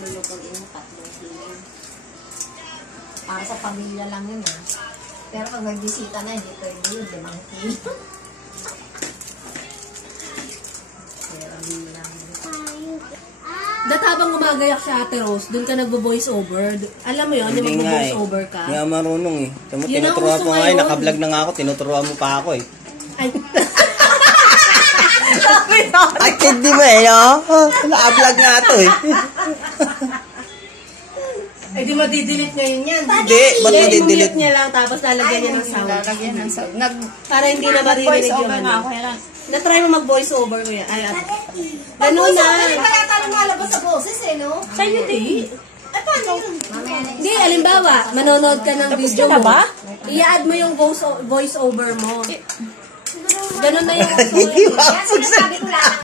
lulutuin mo 3 kilo. Para sa pamilya lang yun ah. Pero pag nagbisita na, hindi pwede yun, 5 kilo. Pero bilang. Dat habang gumagayak siya Ate Rose, doon ka nagbo-voice over. Alam mo yun, yung magbo-voice over ka. Hindi nga marunong eh. Tama, Yun ang tinuturuan gusto ko nga eh. ngayon. Naka-vlog na nga ako. Tinuturuan mo pa ako eh. Ay. Ay, hindi mo eh, no? Naka-vlog nga to eh. Ay, di madidelete ngayon yan. Hindi, ba't Hindi, madidelete? i-mute niya lang, tapos lalagyan niya ng sound. Lalagyan ng sound. Para hindi na maririnig Voice yung over nga ano. ako. Yan. Na-try mo mag-voice over ko yan. Ay, at. Ganun Ganun na. Kaya tayo malabas sa boses eh, no? Sa'yo din. Ay, paano yun? Mamaya na Hindi, alimbawa, manonood ka ng video ka na mo. ba? I-add mo yung voice over mo. Ganun na yung Yan sinasabi ko lang.